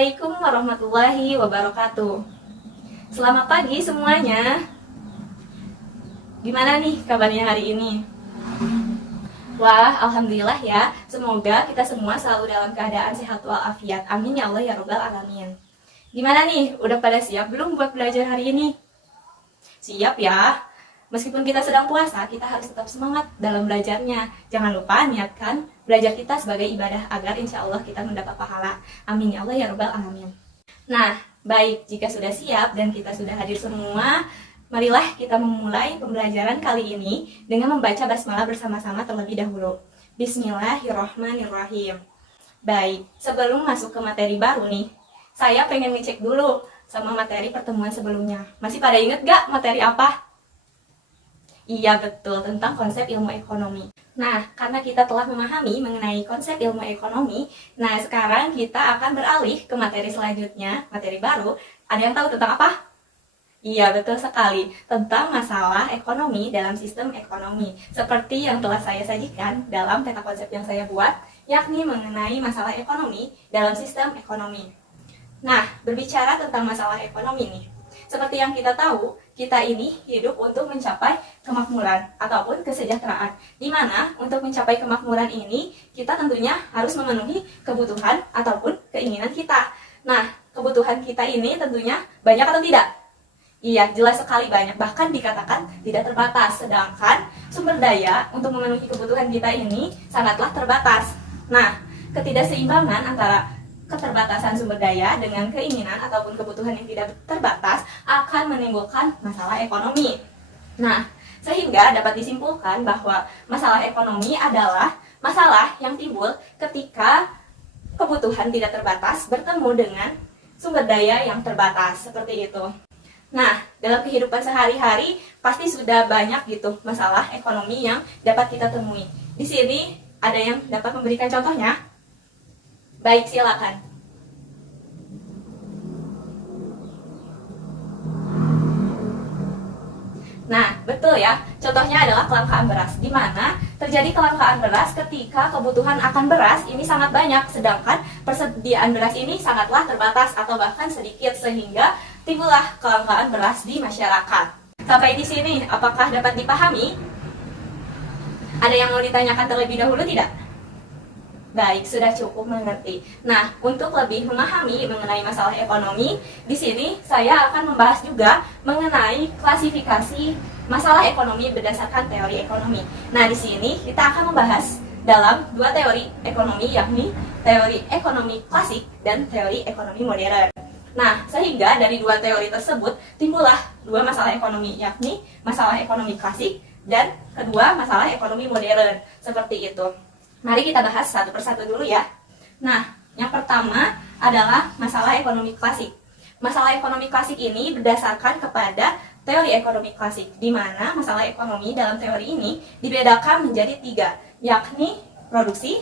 Assalamualaikum warahmatullahi wabarakatuh. Selamat pagi semuanya. Gimana nih kabarnya hari ini? Wah, alhamdulillah ya. Semoga kita semua selalu dalam keadaan sehat walafiat. Amin ya Allah ya Rabbal alamin. Gimana nih? Udah pada siap belum buat belajar hari ini? Siap ya. Meskipun kita sedang puasa, kita harus tetap semangat dalam belajarnya. Jangan lupa niatkan belajar kita sebagai ibadah agar insya Allah kita mendapat pahala. Amin ya Allah ya Rabbal alamin. Nah, baik, jika sudah siap dan kita sudah hadir semua, marilah kita memulai pembelajaran kali ini dengan membaca basmalah bersama-sama terlebih dahulu. Bismillahirrahmanirrahim. Baik, sebelum masuk ke materi baru nih, saya pengen ngecek dulu sama materi pertemuan sebelumnya. Masih pada inget gak materi apa? Iya betul, tentang konsep ilmu ekonomi. Nah, karena kita telah memahami mengenai konsep ilmu ekonomi, nah sekarang kita akan beralih ke materi selanjutnya, materi baru. Ada yang tahu tentang apa? Iya betul sekali, tentang masalah ekonomi dalam sistem ekonomi. Seperti yang telah saya sajikan dalam peta konsep yang saya buat, yakni mengenai masalah ekonomi dalam sistem ekonomi. Nah, berbicara tentang masalah ekonomi nih, seperti yang kita tahu, kita ini hidup untuk mencapai kemakmuran ataupun kesejahteraan. Di mana untuk mencapai kemakmuran ini, kita tentunya harus memenuhi kebutuhan ataupun keinginan kita. Nah, kebutuhan kita ini tentunya banyak atau tidak? Iya, jelas sekali banyak, bahkan dikatakan tidak terbatas. Sedangkan sumber daya untuk memenuhi kebutuhan kita ini sangatlah terbatas. Nah, ketidakseimbangan antara keterbatasan sumber daya dengan keinginan ataupun kebutuhan yang tidak terbatas akan menimbulkan masalah ekonomi. Nah, sehingga dapat disimpulkan bahwa masalah ekonomi adalah masalah yang timbul ketika kebutuhan tidak terbatas bertemu dengan sumber daya yang terbatas, seperti itu. Nah, dalam kehidupan sehari-hari pasti sudah banyak gitu masalah ekonomi yang dapat kita temui. Di sini ada yang dapat memberikan contohnya? Baik, silakan. Nah, betul ya. Contohnya adalah kelangkaan beras, di mana terjadi kelangkaan beras ketika kebutuhan akan beras ini sangat banyak, sedangkan persediaan beras ini sangatlah terbatas atau bahkan sedikit, sehingga timbullah kelangkaan beras di masyarakat. Sampai di sini, apakah dapat dipahami? Ada yang mau ditanyakan terlebih dahulu tidak? Baik, sudah cukup mengerti. Nah, untuk lebih memahami mengenai masalah ekonomi, di sini saya akan membahas juga mengenai klasifikasi masalah ekonomi berdasarkan teori ekonomi. Nah, di sini kita akan membahas dalam dua teori ekonomi, yakni teori ekonomi klasik dan teori ekonomi modern. Nah, sehingga dari dua teori tersebut timbullah dua masalah ekonomi, yakni masalah ekonomi klasik dan kedua masalah ekonomi modern. Seperti itu. Mari kita bahas satu persatu dulu ya. Nah, yang pertama adalah masalah ekonomi klasik. Masalah ekonomi klasik ini berdasarkan kepada teori ekonomi klasik, di mana masalah ekonomi dalam teori ini dibedakan menjadi tiga, yakni produksi,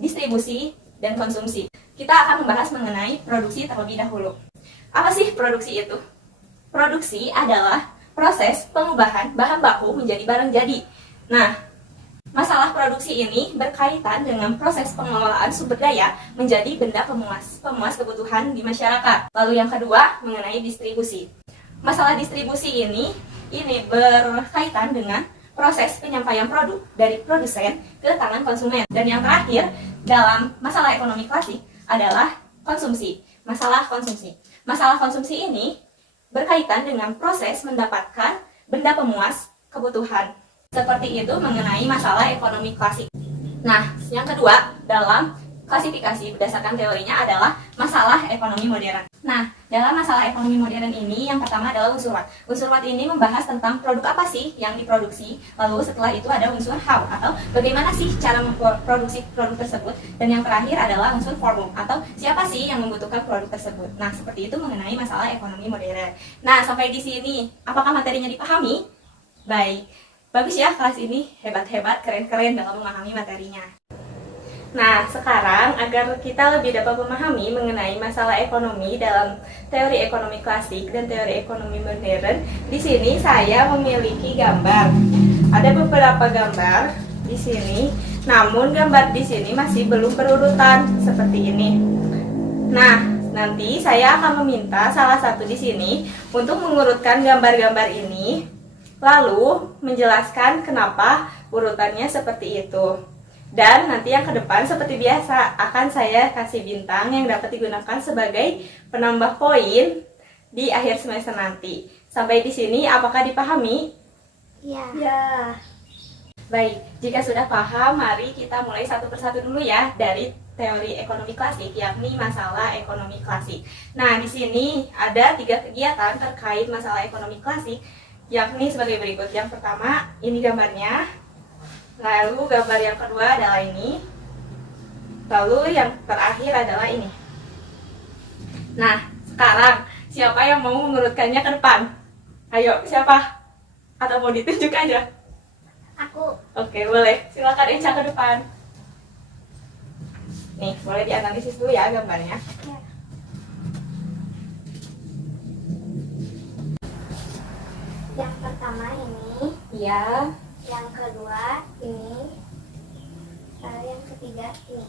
distribusi, dan konsumsi. Kita akan membahas mengenai produksi terlebih dahulu. Apa sih produksi itu? Produksi adalah proses pengubahan bahan baku menjadi barang jadi. Nah, masalah produksi ini berkaitan dengan proses pengelolaan sumber daya menjadi benda pemuas kebutuhan di masyarakat. Lalu yang kedua mengenai distribusi. Masalah distribusi ini berkaitan dengan proses penyampaian produk dari produsen ke tangan konsumen. Dan yang terakhir dalam masalah ekonomi klasik adalah konsumsi. Masalah konsumsi. Masalah konsumsi ini berkaitan dengan proses mendapatkan benda pemuas kebutuhan. Seperti itu mengenai masalah ekonomi klasik. Nah, yang kedua dalam klasifikasi berdasarkan teorinya adalah masalah ekonomi modern. Nah, dalam masalah ekonomi modern ini yang pertama adalah unsur what. Unsur what ini membahas tentang produk apa sih yang diproduksi. Lalu setelah itu ada unsur how atau bagaimana sih cara memproduksi produk tersebut. Dan yang terakhir adalah unsur form atau siapa sih yang membutuhkan produk tersebut. Nah, seperti itu mengenai masalah ekonomi modern. Nah, sampai di sini apakah materinya dipahami? Baik. Bagus ya, kelas ini hebat-hebat, keren-keren dalam memahami materinya. Nah, sekarang agar kita lebih dapat memahami mengenai masalah ekonomi dalam teori ekonomi klasik dan teori ekonomi modern, di sini saya memiliki gambar. Ada beberapa gambar di sini, namun gambar di sini masih belum berurutan seperti ini. Nah, Nanti saya akan meminta salah satu di sini untuk mengurutkan gambar-gambar ini, lalu menjelaskan kenapa urutannya seperti itu. Dan nanti yang ke depan seperti biasa akan saya kasih bintang yang dapat digunakan sebagai penambah poin di akhir semester nanti. Sampai di sini apakah dipahami? Ya. Ya. Baik, jika sudah paham, mari kita mulai satu persatu dulu ya dari teori ekonomi klasik, yakni masalah ekonomi klasik. Nah, di sini ada 3 kegiatan terkait masalah ekonomi klasik, yakni sebagai berikut. Yang pertama, ini gambarnya. Lalu gambar yang kedua adalah ini. Lalu yang terakhir adalah ini. Nah, sekarang siapa yang mau mengurutkannya ke depan? Ayo, siapa? Atau mau ditunjuk aja? Aku. Oke, boleh. Silakan Eca ke depan. Nih, boleh dianalisis dulu ya gambarnya. Ya. Yang pertama ini, Iya. yang kedua ini, lalu yang ketiga ini.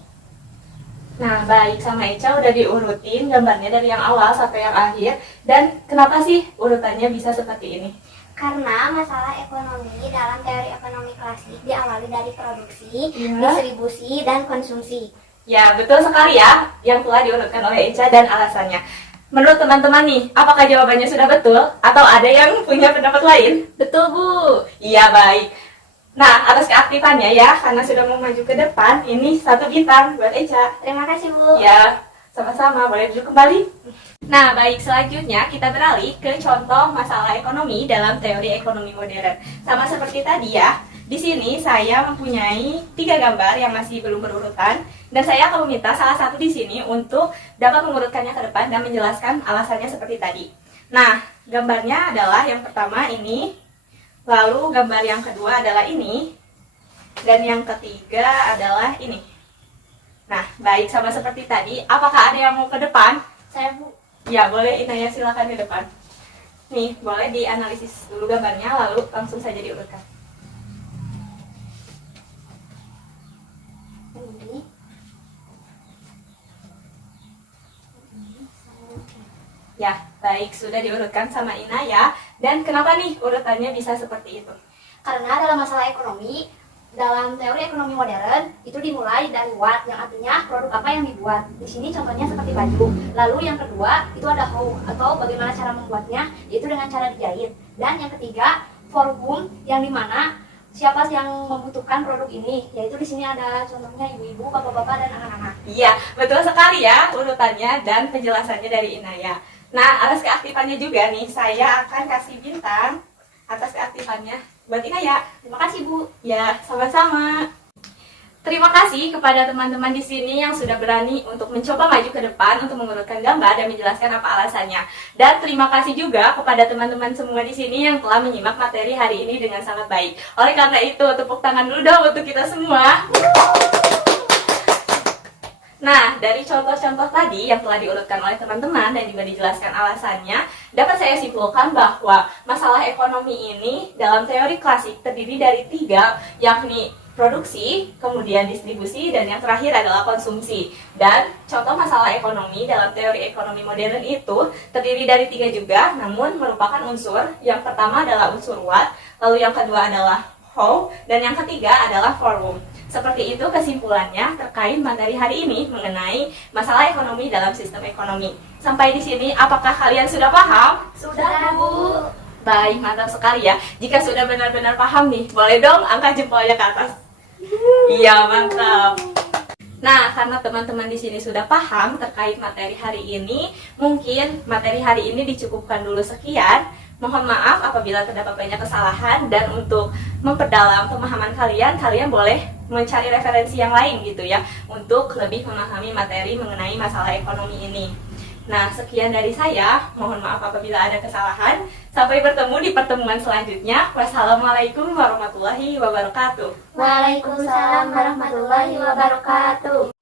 Nah, baik, sama Eca udah diurutin gambarnya dari yang awal sampai yang akhir. Dan kenapa sih urutannya bisa seperti ini? Karena masalah ekonomi dalam teori ekonomi klasik diawali dari produksi, Iya. distribusi, dan konsumsi. Ya, betul sekali ya yang telah diurutkan oleh Eca dan alasannya. Menurut teman-teman nih, apakah jawabannya sudah betul? Atau ada yang punya pendapat lain? Betul, Bu. Iya, baik. Nah, atas keaktifannya ya, karena sudah mau maju ke depan, ini 1 bintang buat Eca. Terima kasih, Bu. Ya, sama-sama. Boleh duduk kembali. Nah, baik, selanjutnya kita beralih ke contoh masalah ekonomi dalam teori ekonomi modern. Sama seperti tadi ya, di sini saya mempunyai 3 gambar yang masih belum berurutan, dan saya akan meminta salah satu di sini untuk dapat mengurutkannya ke depan dan menjelaskan alasannya seperti tadi. Nah, gambarnya adalah yang pertama ini, lalu gambar yang kedua adalah ini, dan yang ketiga adalah ini. Nah, baik, sama seperti tadi, apakah ada yang mau ke depan? Saya, Bu. Ya, boleh Inaya, silakan di depan. Nih, boleh dianalisis dulu gambarnya, lalu langsung saja diurutkan. Ini. Ya, baik, sudah diurutkan sama Inaya. Dan kenapa nih urutannya bisa seperti itu? Karena dalam masalah ekonomi, dalam teori ekonomi modern itu dimulai dari what, yang artinya produk apa yang dibuat. Di sini contohnya seperti baju. Lalu yang kedua itu ada how, atau bagaimana cara membuatnya, yaitu dengan cara dijahit. Dan yang ketiga for whom, yang dimana siapa yang membutuhkan produk ini, yaitu di sini ada contohnya ibu-ibu, bapak-bapak, dan anak-anak. Iya, betul sekali ya urutannya dan penjelasannya dari Inaya. Nah, atas keaktifannya juga nih, saya akan kasih bintang atas keaktifannya buat Inaya. Terima kasih, Bu. Ya, sama-sama. Terima kasih kepada teman-teman di sini yang sudah berani untuk mencoba maju ke depan untuk mengurutkan gambar dan menjelaskan apa alasannya. Dan terima kasih juga kepada teman-teman semua di sini yang telah menyimak materi hari ini dengan sangat baik. Oleh karena itu, tepuk tangan dulu dong untuk kita semua. Nah, dari contoh-contoh tadi yang telah diurutkan oleh teman-teman dan juga dijelaskan alasannya, dapat saya simpulkan bahwa masalah ekonomi ini dalam teori klasik terdiri dari 3, yakni produksi, kemudian distribusi, dan yang terakhir adalah konsumsi. Dan contoh masalah ekonomi dalam teori ekonomi modern itu terdiri dari 3 juga, namun merupakan unsur. Yang pertama adalah unsur what, lalu yang kedua adalah how, dan yang ketiga adalah for whom. Seperti itu kesimpulannya terkait materi hari ini mengenai masalah ekonomi dalam sistem ekonomi. Sampai di sini, apakah kalian sudah paham? Sudah, Bu. Baik, mantap sekali ya. Jika sudah benar-benar paham nih, boleh dong angkat jempolnya ke atas. Iya, mantap. Nah, karena teman-teman di sini sudah paham terkait materi hari ini, mungkin materi hari ini dicukupkan dulu sekian. Mohon maaf apabila terdapat banyak kesalahan, dan untuk memperdalam pemahaman kalian, kalian boleh mencari referensi yang lain gitu ya, untuk lebih memahami materi mengenai masalah ekonomi ini. Nah, sekian dari saya. Mohon maaf apabila ada kesalahan. Sampai bertemu di pertemuan selanjutnya. Wassalamualaikum warahmatullahi wabarakatuh. Waalaikumsalam warahmatullahi wabarakatuh.